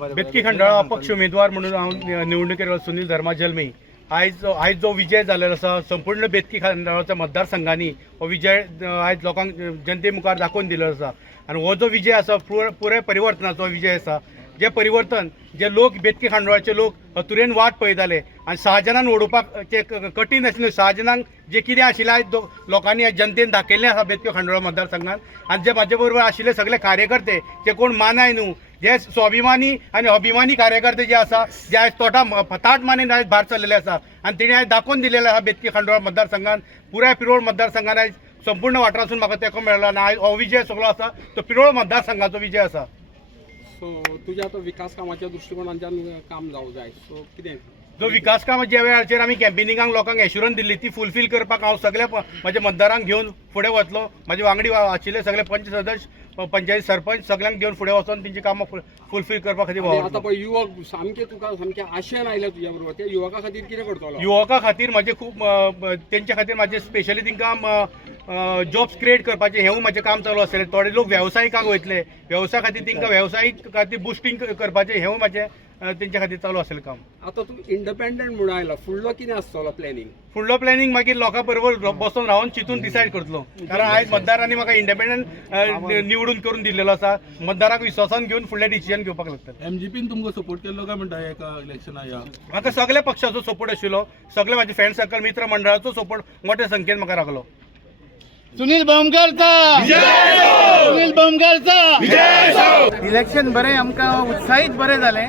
बेतकी खंडाळा अपक्ष उमेदवार म्हणून हांव निवडणुकीर सुनील धर्मा जल्मी आयज जो विजय जाल्लो आसा संपूर्ण बेतकी खंडाळाच्या मतदारसंघांनी हो विजय आयज लोकांक जनते मुखार दाखोवन दिल्लो आसा आनी हो जो विजय आसा पुराय परिवर्तनाचो विजय आसा। जे परिवर्तन जे लोक बेतकी खांडोळाचे लोक हतुरेन वाट पळयताले आनी शहाजनान ओडोवपाक ते कठीण आशिल्लें। शहाजनाक जे कितें आशिल्लें आयज लोकांनी जनतेन दाखयल्लें आसा बेतकी खांडोळा मतदारसंघात। आनी जे म्हाजे बरोबर आशिल्ले सगळे कार्यकर्ते जे कोण मानाय न्हू, जे स्वाभिमानी आनी अभिमानी कार्यकर्ते जे आसा, जे आयज ताट मानेन आयज भायर सरलेले आसा आनी तेणी आयज दाखोवन दिलेले आसा बेतकी खांडोळा मतदारसंघात। पुराय पिरोळ मतदारसंघात आयज संपूर्ण वाठारांसून म्हाका तेको मेळ्ळो आनी आयज हो विजय सगळो आसा तो पिरोळ मतदारसंघाचो विजय आसा। सो तुझ्या तो विकास कामाच्या दृष्टिकोनाच्यान काम जावं जाय, सो कितें जो विकास काम ज्या वेळाचेर आमी कॅम्पेनिंगाक लोकांक एश्युरन्स दिल्ली ती फुलफील करपाक हांव सगळ्या म्हाज्या मतदारांक घेवन फुडें वतलो। म्हाजे वांगडी आशिल्ले सगळे पंच सदस्य, पंचायत सरपंच सगळ्यांक घेवन फुडें वचोन तेंची कामां फुलफील करपा खातीर आतां पळय युवक सामके तुका सामके आशेन आयल्या तुज्या बरोबर, त्या युवका खातीर कितें करतलो? युवकां खातीर म्हाजे खूब तेंच्या खातीर म्हाजे स्पेशली तांकां जॉब्स क्रिएट करपाचें हेंवूय म्हाजें काम चालू आसलें। थोडे लोक वेवसायिकाक वयतले, वेवसाय खातीर तांकां वेवसायीक खातीर बुस्टिंग करपाचें हेंवूय म्हाजें तेंच्या खातीर चालू आसलें काम। आतां तूं इंडिपेंडंट म्हणून आयला, फुडलो कितें आसतलो प्लॅनिंग? फुडलो प्लॅनिंग मागीर लोकां बरोबर बसून रावन चिंतून डिसायड करतलो। कारण आयज मतदारांनी म्हाका इंडिपेंडंट निवडून करून दिल्लेलो आसा। मतदाराक विश्वासान घेवन फुडलें डिसिजन घेवपाक लागता। एमजीपीन तुमकां सपोर्ट केल्लो काय म्हणटा एका इलेक्शना या? म्हाका सगळ्या पक्षाचो सपोर्ट आशिल्लो, सगळे म्हाजे फ्रेंड सर्कल मित्र मंडळाचो सपोर्ट मोठ्या संख्येन म्हाका लागलो। सुनील बमगारचा सुनील बमगारचा इलेक्शन बरें आमकां उत्साहीत बरें जालें।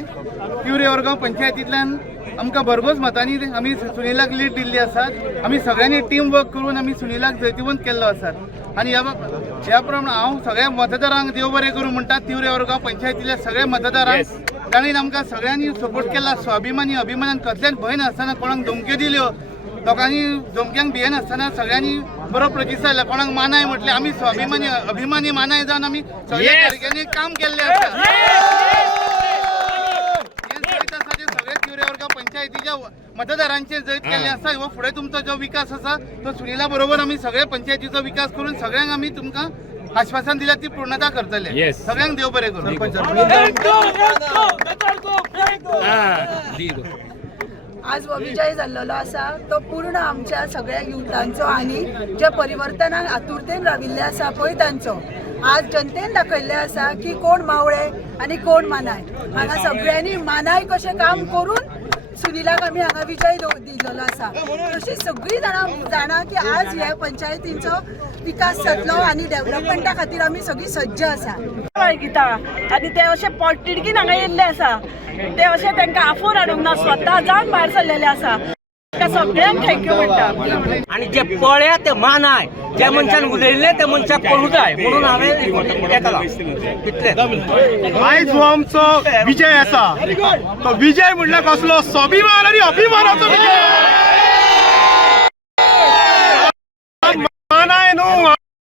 तिवरे ओरगांव पंचायतींतल्यान आमकां भरघोस मतांनी आमी सुनीलाक लीड दिल्ली आसात। आमी सगळ्यांनी टीम वर्क करून आमी सुनीलाक जैतिवंत केल्लो आसात। आनी ह्या प्रमाणे हांव सगळ्या मतदारांक देव बरें करूं म्हणटा। तिवरे ओरगांव पंचायतींतल्या सगळ्या मतदारांक ताणीन आमकां सगळ्यांनी सपोर्ट केला। स्वाभिमानी अभिमानान कसल्याच भंय नासतना, कोणाक धमक्यो दिल्यो लोकांनी धमक्यांक भियेनासतना सगळ्यांनी बरो प्रतिसाद दिला। कोणाक मानाय म्हटलें, आमी स्वाभिमानी अभिमानी मानाय जावन आमी सगळ्या तारखेनी काम केल्लें आसा। सगळे तिवरे ओरगांव पंचायतीच्या मतदारांचे जैत केल्लें आसा। हो फुडें तुमचो जो विकास आसा तो सुनीला बरोबर आमी सगळ्या पंचायतीचो विकास करून सगळ्यांक आमी तुमकां आश्वासन दिल्या ती पूर्णता करतले। सगळ्यांक देव बरें करूं। आज हो विजय जाल्लो आसा तो पूर्ण आमच्या सगळ्या युथांचो आनी जे परिवर्तनाक आतुरतेन राविल्ले आसा पळय तांचो। आज जनतेन दाखयल्लें आसा की कोण मावळे आनी कोण मानाय। हांगा सगळ्यांनी मानाय कशें काम करून सुनीलाक आमी हांगा विजय दिल्लो आसा। तशी सगळीं जाणां की आज ह्या पंचायतींचो विकास जातलो आनी डेव्हलपमेंटा खातीर आमी सगळीं सज्ज आसा। वळखिता आनी ते अशे पोटतिडकीन हांगा येयल्ले आसा, ते अशे तांकां आफोर हाडूंक ना, स्वता जावन भायर सरलेले आसा। सगळ्यांक थँक्यू म्हणटा। आणि जे पळ्या ते मानाय, ज्या मनशान उलयल्ले त्या मनशाक कळूं जाय म्हणून हांवें येतलो इतलें। आयज हो आमचो विजय आसा, तो विजय म्हणल्यार कसलो स्वाभिमान आनी अभिमानाचो विजय। मानाय न्हू,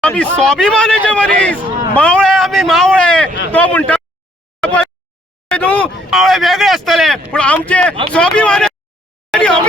आमी स्वाभिमानाचे मनीस, मावळे आमी मावळे। तो म्हणटा न्हू मावळे वेगळे आसतले, पूण आमचे स्वाभिमान